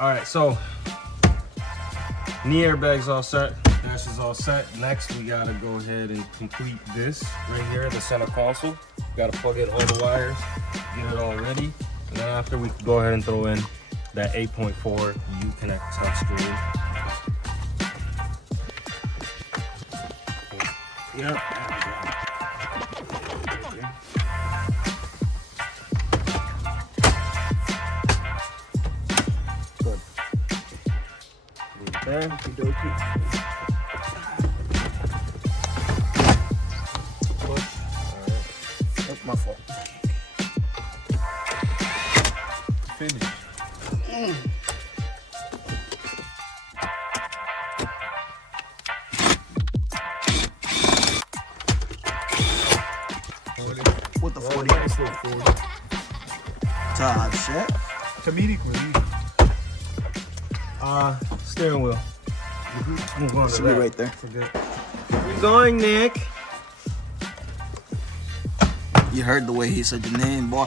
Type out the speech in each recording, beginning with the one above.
All right, so knee airbags all set, dash is all set. Next, we gotta go ahead and complete this right here, the center console. Gotta plug in all the wires, get it all ready, and then after we can go ahead and throw in that 8.4 Uconnect touchscreen. Yep. Good. Leave it there. Okey-dokey. Push. Alright. That's my fault. Finish. What the 40? Top shit. Comedic relief. Steering wheel. I'm going to Should be right there. Forget. Where you going, Nick? You heard the way he said your name, boy.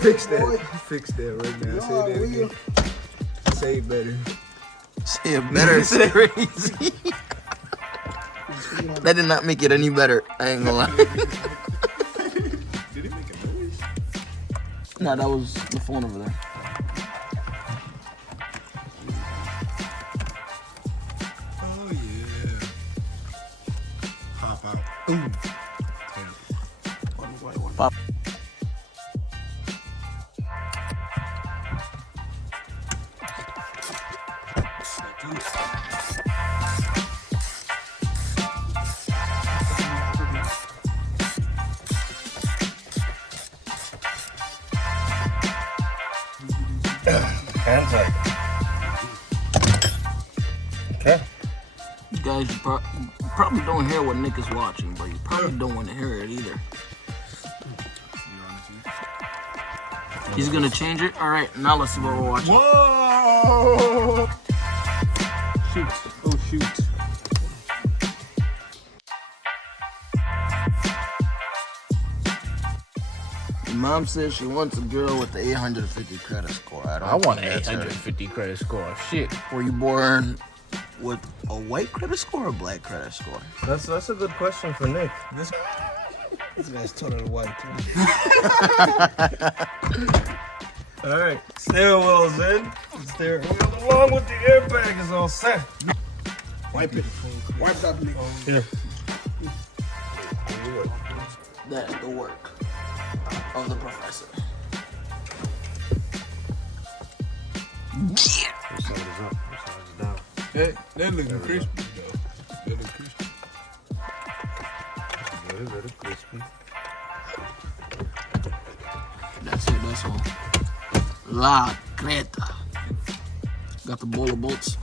Fix that. Fix that right now. Say that again. Say it better. Say it better, crazy. That did not make it any better. I ain't gonna lie. Did it make a noise? Nah, that was the phone over there. Oh yeah. Pop out. Boom. Pop. Hands up. Okay. You guys, you probably don't hear what Nick is watching, but you probably don't want to hear it either. He's gonna change it? Alright, now let's see what we're watching. Whoa! Shoot. Oh, shoot. Your mom says she wants a girl with the 850 credit score. I want an think that's her. 850 credit score. Shit. Were you born with a white credit score or a black credit score? That's a good question for Nick. This guy's totally white. All right, steering wheel's in. Steering wheel along with the airbag is all set. Wipe it. Wipe that thing. Here. That's the work of the professor. Which side is up? Which side is down? That looking crispy though. That look crispy. Very crispy. That's it, that's all. La Creta. Got the bowl of bolts.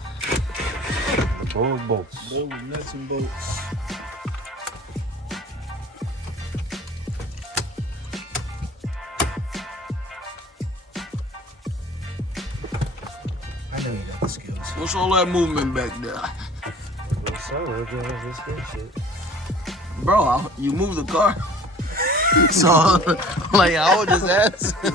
The bowl of bolts. Bowl of nuts and bolts. I know you got the skills. What's all that movement back there? Bro, you moved the car. So, like, I was just asking.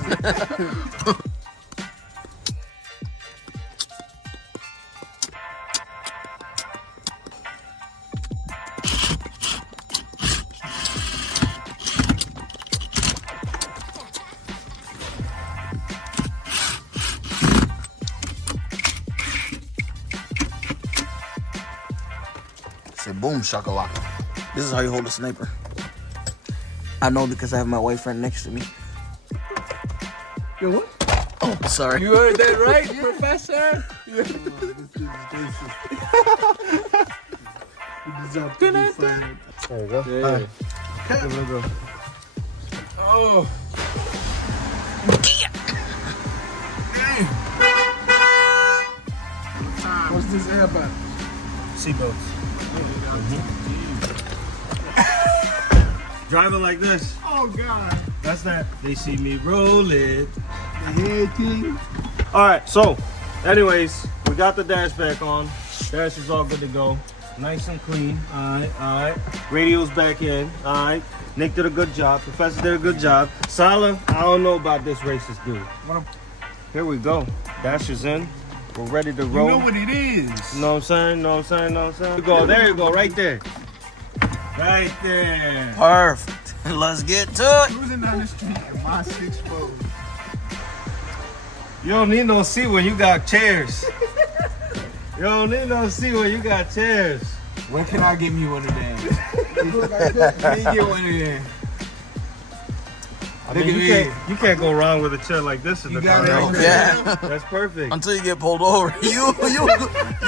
Say boom shakalaka. This is how you hold a sniper. I know because I have my white friend next to me. Yo, what? Oh, sorry. You heard that right, Professor? You deserve to be fired. There you go. Yeah. Give it a go. Oh. What's this air about? Seatbelts. Driving like this. Oh, God. That's that. They see me roll it. The head thing. All right, so anyways, we got the dash back on. Dash is all good to go. Nice and clean. All right. Radio's back in. All right. Nick did a good job. Professor did a good job. Salah, I don't know about this racist dude. Here we go. Dash is in. We're ready to roll. You know what it is. Know what I'm saying? There you go. Right there. Right there. Perfect. Let's get to it. Cruising down the street in my 6'4". You don't need no seat when you got chairs. You don't need no seat when you got chairs. When can I get me one of them? Let me get one of them. I mean, you can't go wrong with a chair like this in the car. Yeah. That's perfect. Until you get pulled over. You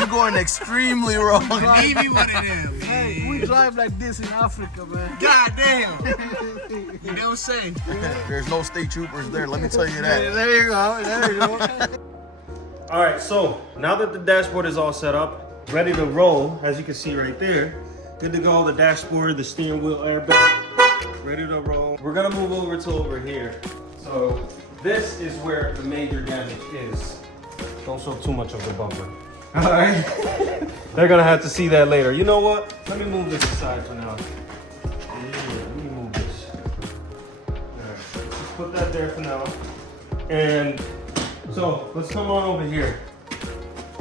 going extremely wrong. Need me one of them. Hey, we drive like this in Africa, man. God damn. You don't say. There's no state troopers there, let me tell you that. There you go. All right, so now that the dashboard is all set up, ready to roll, as you can see right there, good to go. The dashboard, the steering wheel airbag, ready to roll. We're gonna move over here. So this is where the major damage is. Don't show too much of the bumper. All right. They're gonna have to see that later. You know what? Let me move this aside for now. Yeah, let me move this. All right, let's just put that there for now. And so let's come on over here.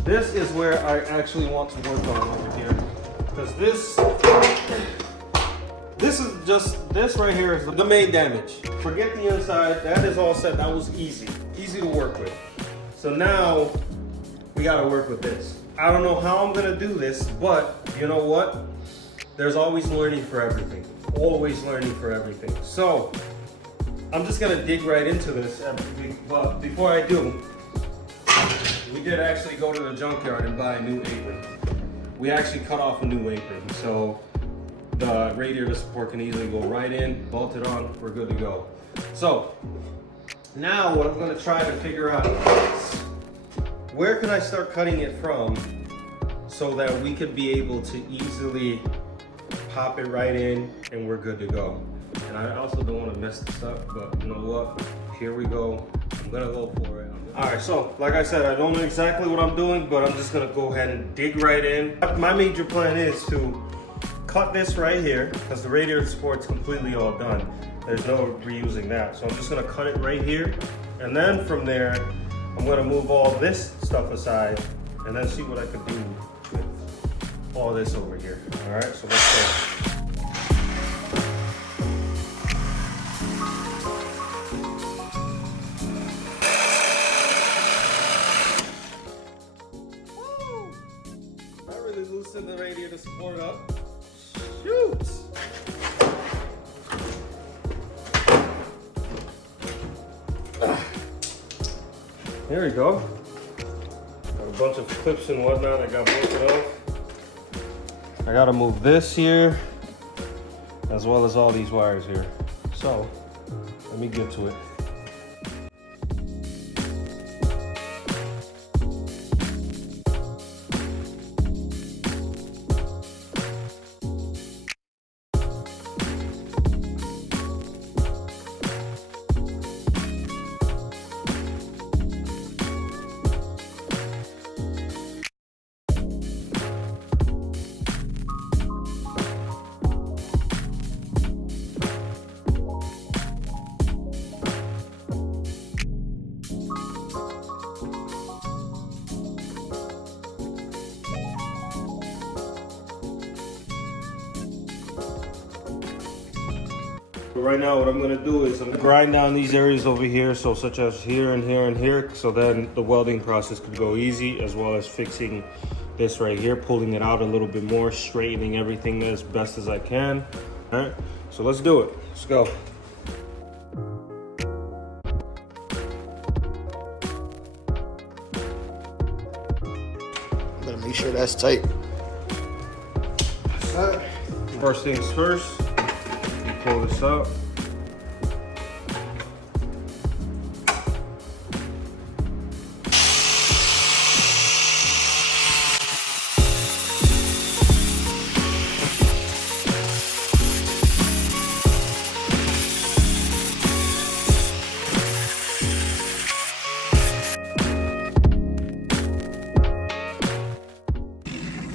This is where I actually want to work on over here. Because this right here is the main damage. Forget the inside, that is all set. That was easy to work with. So now we gotta work with this. I don't know how I'm gonna do this, but you know what? There's always learning for everything. Always learning for everything. So I'm just gonna dig right into this, but before I do, we did actually go to the junkyard and buy a new apron. We actually cut off a new apron, so the radiator support can easily go right in, bolt it on, we're good to go. So now what I'm gonna try to figure out is where can I start cutting it from so that we could be able to easily pop it right in and we're good to go. And I also don't want to mess this up, but you know what? Here we go. I'm gonna go for it. All right, so like I said, I don't know exactly what I'm doing, but I'm just gonna go ahead and dig right in. My major plan is to cut this right here because the radiator support's completely all done. There's no reusing that. So I'm just gonna cut it right here. And then from there, I'm gonna move all this stuff aside and then see what I can do with all this over here. All right, so let's go. Loosen the radiator support up. Shoot! There we go. Got a bunch of clips and whatnot I got broken off. I gotta move this here, as well as all these wires here. So, let me get to it. Right now what I'm going to do is I'm going to grind down these areas over here, so such as here and here and here, so then the welding process could go easy, as well as fixing this right here, pulling it out a little bit more, straightening everything as best as I can. All right, so let's do it. Let's go. Better make sure that's tight. First things first, you pull this out.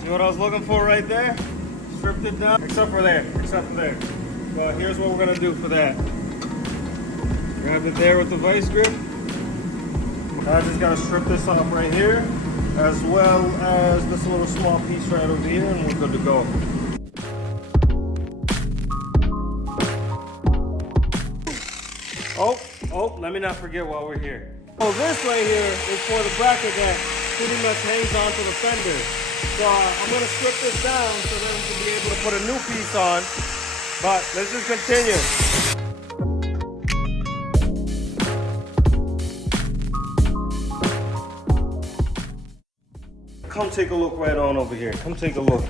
See what I was was looking for right there. Stripped it down, except for there. But here's what we're gonna do for that. Grab it there with the vice grip. I just gotta strip this off right here, as well as this little small piece right over here, and we're good to go. Oh, let me not forget while we're here. So this right here is for the bracket that pretty much hangs onto the fender. So I'm gonna strip this down so that we can be able to put a new piece on. But let's just continue. Come take a look right on over here. Come take a look.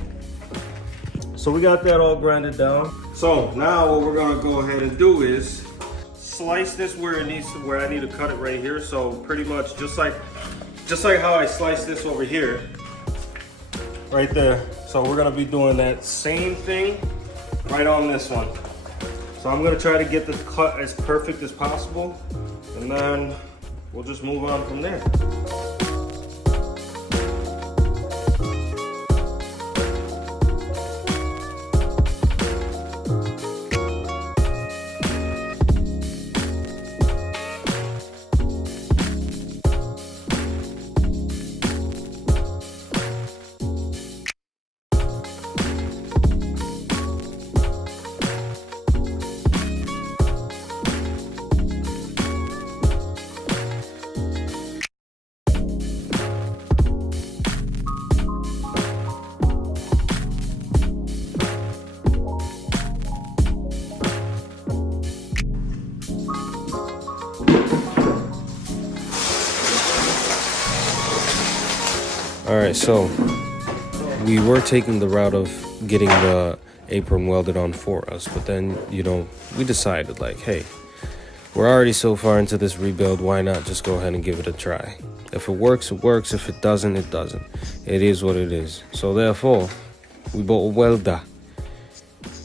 So we got that all grinded down. So now what we're gonna go ahead and do is slice this where it needs to, where I need to cut it right here. So pretty much just like how I sliced this over here, right there. So we're gonna be doing that same thing right on this one. So I'm gonna try to get the cut as perfect as possible, and then we'll just move on from there. All right, so we were taking the route of getting the apron welded on for us, but then, you know, we decided like, hey, we're already so far into this rebuild, why not just go ahead and give it a try? If it works, it works. If it doesn't, it doesn't. It is what it is. So therefore, we bought a welder,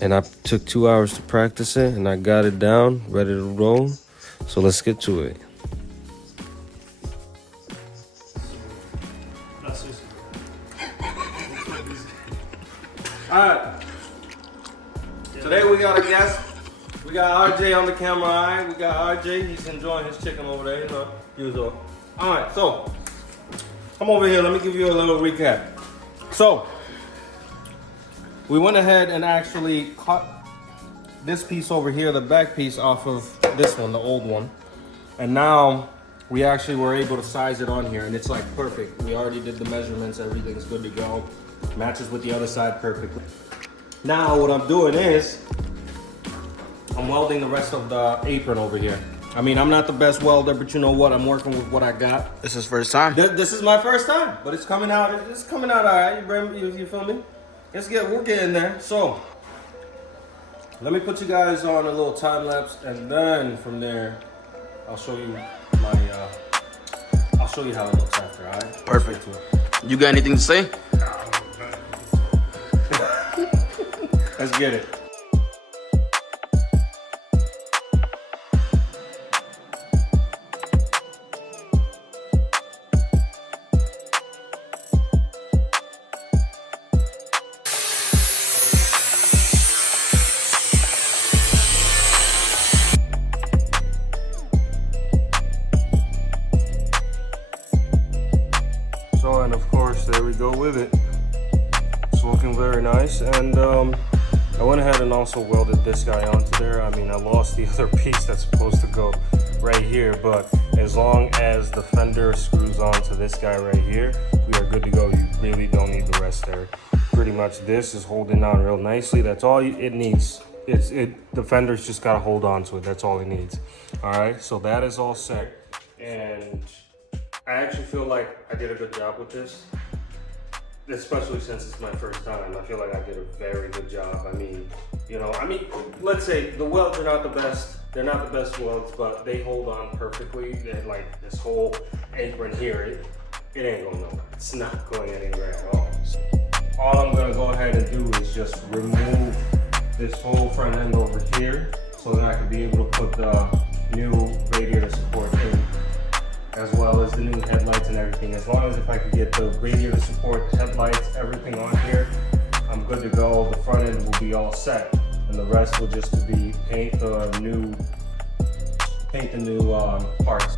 and I took 2 hours to practice it, and I got it down, ready to roll. So let's get to it. Alright, today we got a guest. We got RJ on the camera eye. We got RJ, he's enjoying his chicken over there, you know, usual. Alright, so, come over here, let me give you a little recap. So, we went ahead and actually cut this piece over here, the back piece, off of this one, the old one. And now, we actually were able to size it on here, and it's like perfect. We already did the measurements, everything's good to go. Matches with the other side perfectly. Now what I'm doing is I'm welding the rest of the apron over here. I mean, I'm not the best welder, but you know what? I'm working with what I got. This is first time. This is my first time, but it's coming out. It's coming out all right. You feel me? We're getting there. So let me put you guys on a little time lapse, and then from there, I'll show you my. I'll show you how it looks after. All right. Perfect. You got anything to say? Let's get it. So, and of course, there we go with it. It's looking very nice, and I went ahead and also welded this guy onto there. I mean, I lost the other piece that's supposed to go right here, but as long as the fender screws onto this guy right here, we are good to go. You really don't need the rest there. Pretty much this is holding on real nicely. That's all it needs. The fender's just got to hold on to it. That's all it needs. All right, so that is all set. And I actually feel like I did a good job with this. Especially since it's my first time, I feel like I did a very good job. I mean, let's say the welds are not the best. They're not the best welds, but they hold on perfectly. And like this whole apron here, it ain't going nowhere. It's not going anywhere at all. So all I'm gonna go ahead and do is just remove this whole front end over here, so that I can be able to put the new radiator support in. as well as the new headlights and everything. As long as if I can get the radiator support, headlights, everything on here, I'm good to go. The front end will be all set, and the rest will just be paint the new parts.